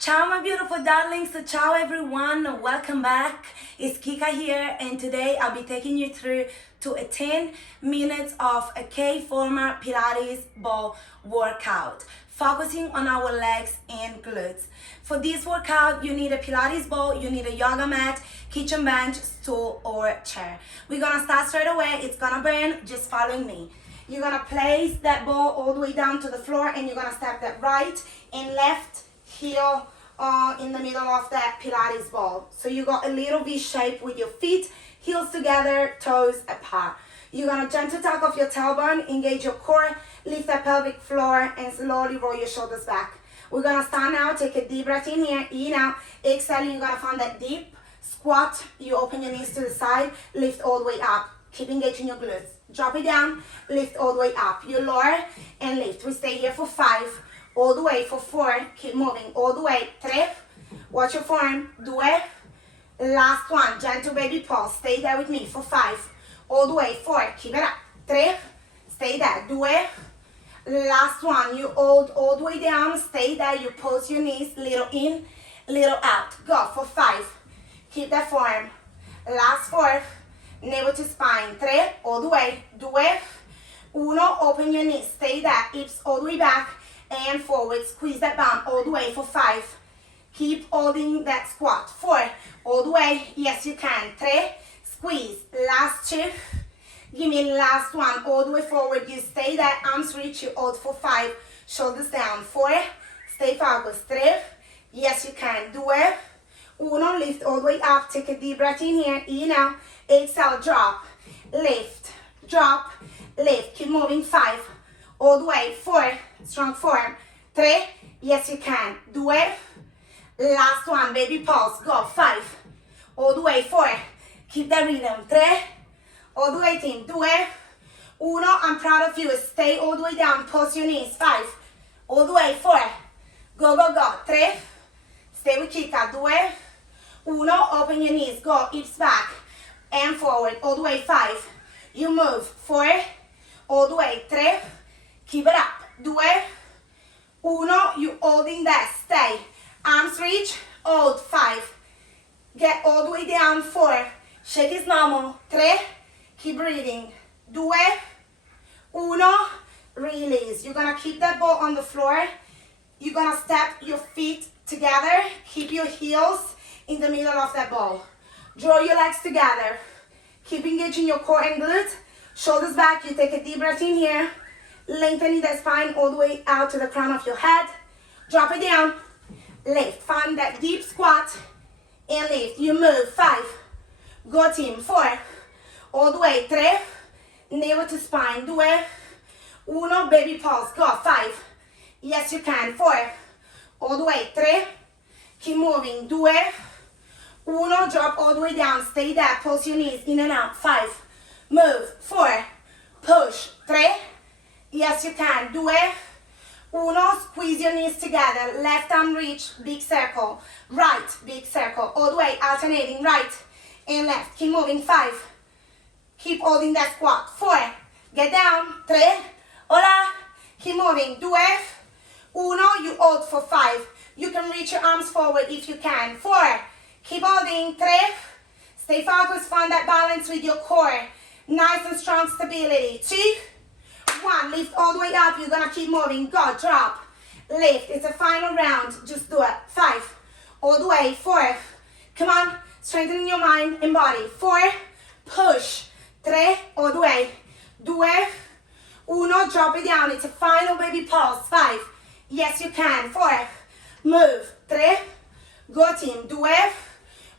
Ciao my beautiful darlings, so ciao everyone, welcome back. It's Kika here, and today I'll be taking you through to a 10 minutes of a K-former Pilates ball workout, focusing on our legs and glutes. For this workout, you need a Pilates ball, you need a yoga mat, kitchen bench, stool, or chair. We're gonna start straight away. It's gonna burn, just following me. You're gonna place that ball all the way down to the floor, and you're gonna step that right and left heel in the middle of that Pilates ball. So you got a little V shape with your feet, heels together, toes apart. You're gonna gentle tuck off your tailbone, engage your core, lift that pelvic floor, and slowly roll your shoulders back. We're gonna start now. Take a deep breath in here, in out. Exhale, you're gonna find that deep squat. You open your knees to the side, lift all the way up. Keep engaging your glutes. Drop it down, lift all the way up. You lower and lift. We stay here for 5. All the way for 4, keep moving, all the way, 3, watch your form, 2, last one, gentle baby pulse, stay there with me for 5, all the way, 4, keep it up, 3, stay there, 2, last one, you hold all the way down, stay there, you pulse your knees, little in, little out, go for 5, keep that form, last 4, navel to spine, 3, all the way, 2, 1, open your knees, stay there, hips all the way back, and forward, squeeze that bum all the way for 5. Keep holding that squat. 4, all the way, yes you can. 3, squeeze, last 2. Give me last 1, all the way forward. You stay there, arms reach, you hold for 5. Shoulders down. 4, stay focused. 3, yes you can. 2, 1, lift all the way up. Take a deep breath in here, in out. Exhale, drop, lift, drop, lift. Keep moving. 5. All the way, 4, strong form, 3, yes you can, 2, last one, baby pulse, go, 5, all the way, 4, keep that rhythm, 3, all the way team, 2, 1, I'm proud of you, stay all the way down, pulse your knees, 5, all the way, 4, go, go, go, 3, stay with Kika, 2, 1, open your knees, go, hips back, and forward, all the way, 5, you move, 4, all the way, 3, keep it up. 2, 1, you holding that, stay. Arms reach, hold, 5. Get all the way down, 4. Shake is normal, 3. Keep breathing. 2, 1, release. You're gonna keep that ball on the floor. You're gonna step your feet together. Keep your heels in the middle of that ball. Draw your legs together. Keep engaging your core and glutes. Shoulders back, you take a deep breath in here. Lengthening that spine all the way out to the crown of your head. Drop it down. Lift. Find that deep squat. And lift. You move. 5. Go team. 4. All the way. 3. Navel to spine. 2. 1. Baby pulse. Go. 5. Yes, you can. 4. All the way. 3. Keep moving. 2. 1. Drop all the way down. Stay there. Pulse your knees in and out. 5. Move. 4. Push. 3. Yes, you can. 2, 1, squeeze your knees together. Left arm reach, big circle. Right, big circle. All the way, alternating right and left. Keep moving. 5. Keep holding that squat. 4. Get down. 3. Hola. Keep moving. 2, 1, you hold for 5. You can reach your arms forward if you can. 4. Keep holding. 3. Stay focused. Find that balance with your core. Nice and strong stability. 2. 1, lift all the way up. You're gonna keep moving. Go, drop, lift. It's a final round. Just do it. 5, all the way. 4, come on, strengthening your mind and body. 4, push. 3, all the way. 2, 1, drop it down. It's a final baby pulse. 5, yes you can. 4, move. 3, go team. 2,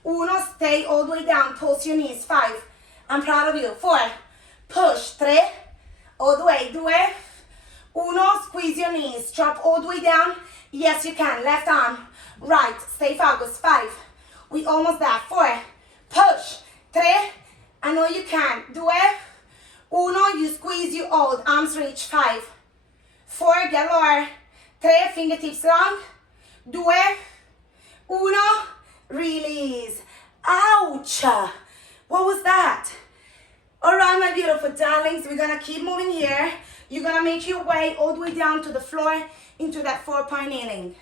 1, stay all the way down. Pulse your knees. 5, I'm proud of you. 4, push. 3, all the way. 2, 1, squeeze your knees. Drop all the way down. Yes, you can. Left arm. Right. Stay focused. 5. We almost there. 4. Push. 3. I know you can. 2, 1, you squeeze, you hold. Arms reach. 5. 4, get lower. 3, fingertips long. 2, 1, release. Ouch. What was that? All right, my beautiful darlings, we're gonna keep moving here. You're gonna make your way all the way down to the floor into that 4-point kneeling.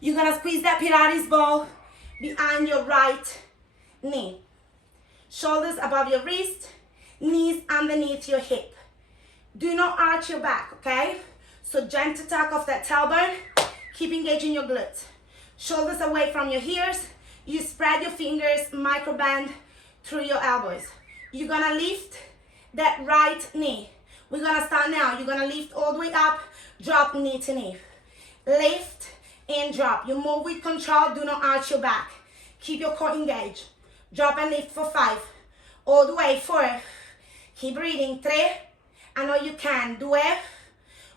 You're gonna squeeze that Pilates ball behind your right knee. Shoulders above your wrist, knees underneath your hip. Do not arch your back, okay? So gentle tuck of that tailbone, keep engaging your glutes. Shoulders away from your ears. You spread your fingers, micro bend through your elbows. You're gonna lift that right knee. We're gonna start now. You're gonna lift all the way up, drop knee to knee. Lift and drop. You move with control, do not arch your back. Keep your core engaged. Drop and lift for 5. All the way, 4. Keep breathing, 3. I know you can, 2.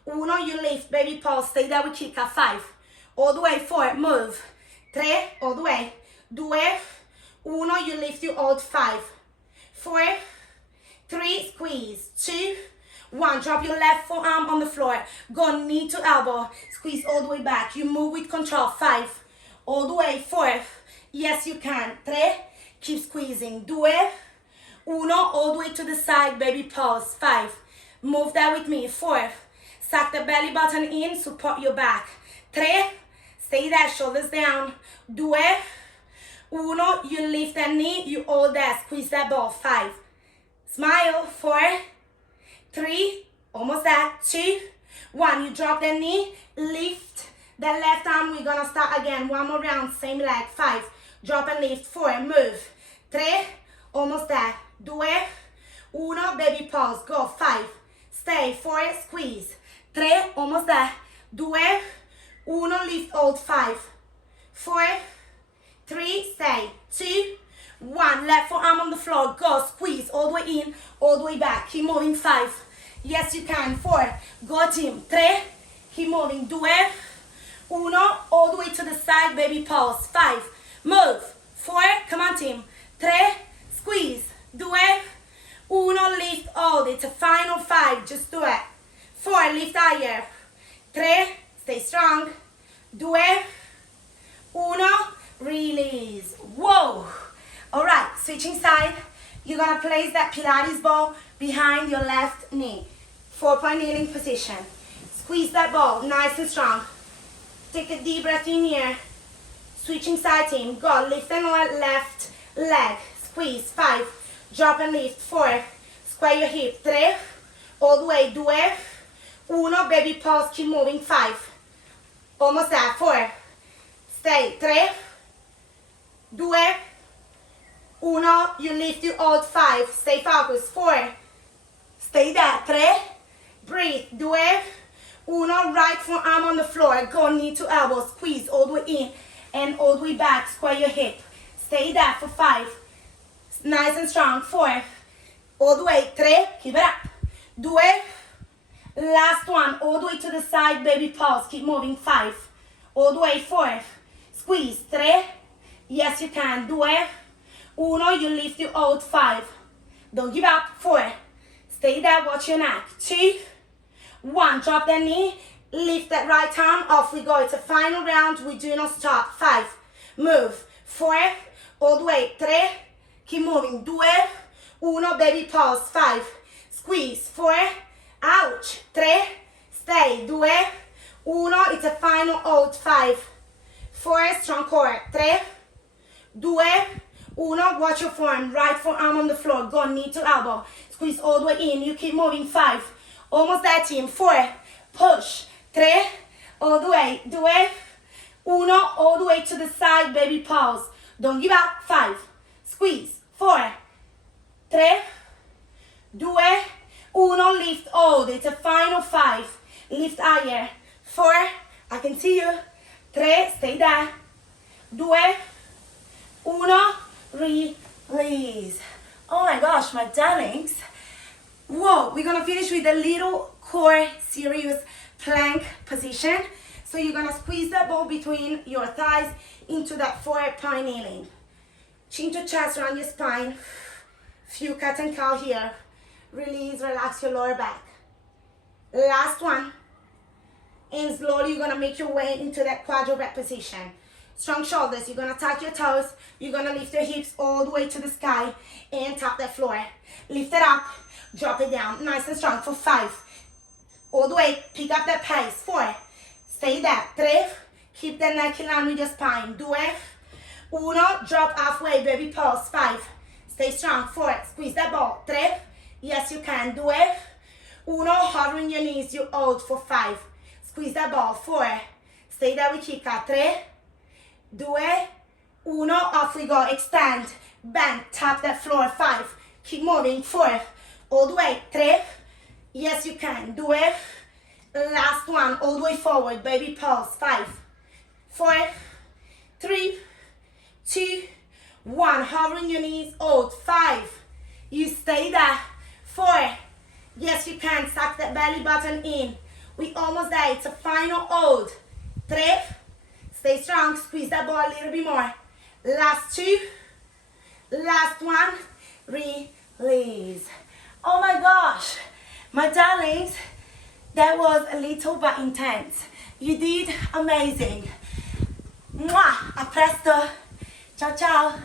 1, you lift, baby pulse, stay there with kick at 5. All the way, 4, move. 3, all the way. 2, 1, you lift, you hold, 5. 4, 3, squeeze. 2, 1, drop your left forearm on the floor. Go knee to elbow, squeeze all the way back. You move with control, 5. All the way, 4. Yes, you can. 3, keep squeezing. 2, 1, all the way to the side, baby pulse, 5. Move that with me, 4. Suck the belly button in, support your back. 3, stay there, shoulders down. 2, 1, you lift that knee, you hold that, squeeze that ball, 5. Smile, 4, 3, almost there, 2, 1, you drop that knee, lift that left arm, we're gonna start again, 1 more round, same leg, 5, drop and lift, 4, move, 3, almost there, 2, 1, baby pause, go, 5, stay, 4, squeeze, 3, almost there, 2, 1, lift, hold, 5, 4, 3, stay, 2, 1, left forearm on the floor, go, squeeze, all the way in, all the way back, keep moving, 5, yes you can, 4, go team, 3, keep moving, 2, 1, all the way to the side, baby pulse, 5, move, 4, come on team, 3, squeeze, 2, 1, lift, hold, it's a final 5, just do it, 4, lift higher, 3, stay strong, 2, 1, release, whoa. All right, switching side, you're gonna place that Pilates ball behind your left knee. 4-point kneeling position. Squeeze that ball, nice and strong. Take a deep breath in here. Switching side team, go, lift and lower left leg. Squeeze, 5, drop and lift, 4, square your hip, 3, all the way, 2, 1, baby pause, keep moving, 5, almost there, 4, stay, 3, 2, 1, you lift, you hold, 5, stay focused, 4, stay there, 3, breathe, 2, 1, right forearm on the floor, go knee to elbow, squeeze all the way in and all the way back, square your hip, stay there for 5, nice and strong, 4, all the way, 3, keep it up, 2, last one, all the way to the side, baby pause, keep moving, 5, all the way, 4, squeeze, 3, yes you can, 2, 1, you lift, you hold, 5, don't give up, 4, stay there, watch your neck, 2, 1, drop that knee, lift that right arm, off we go, it's a final round, we do not stop, 5, move, 4, all the way, 3, keep moving, 2, 1, baby pause, 5, squeeze, 4, ouch, 3, stay, 2, 1, it's a final hold, 5, 4, strong core, 3, 2, 1, watch your form, right forearm on the floor, go knee to elbow, squeeze all the way in, you keep moving, 5, almost there team, 4, push, 3, all the way, 2, 1, all the way to the side, baby pause, don't give up, 5, squeeze, 4, 3, 2, 1, lift, hold, it's a final 5, lift higher, 4, I can see you, 3, stay there, 2, 1, release. Oh my gosh, my darlings. Whoa, we're gonna finish with a little core serious plank position. So you're gonna squeeze that ball between your thighs into that 4-point kneeling. Chin to chest around your spine. Few cat and cow here. Release, relax your lower back. Last one. And slowly you're gonna make your way into that quadruped position. Strong shoulders, you're gonna tuck your toes, you're gonna lift your hips all the way to the sky and tap that floor. Lift it up, drop it down, nice and strong for 5. All the way, pick up that pace, 4. Stay there, 3, Keep the neck in line with your spine. 2, 1, drop halfway, baby pulse. 5, stay strong. 4, squeeze that ball. 3, yes you can. 2, 1, hovering your knees, you hold for 5. Squeeze that ball. 4, stay there with Kika. 3, 2, 1, off we go. Extend, bend, tap that floor. 5, keep moving. 4, all the way. 3, yes you can. 2, last one, all the way forward, baby pulse. 5, 4, 3, 2, 1, hovering your knees, hold. 5, you stay there. 4, yes you can, suck that belly button in. We almost there, it's a final hold. 3, stay strong, squeeze that ball a little bit more. Last 2, last 1, release. Oh my gosh, my darlings, that was a little but intense. You did amazing. Mwah, a presto. Ciao, ciao.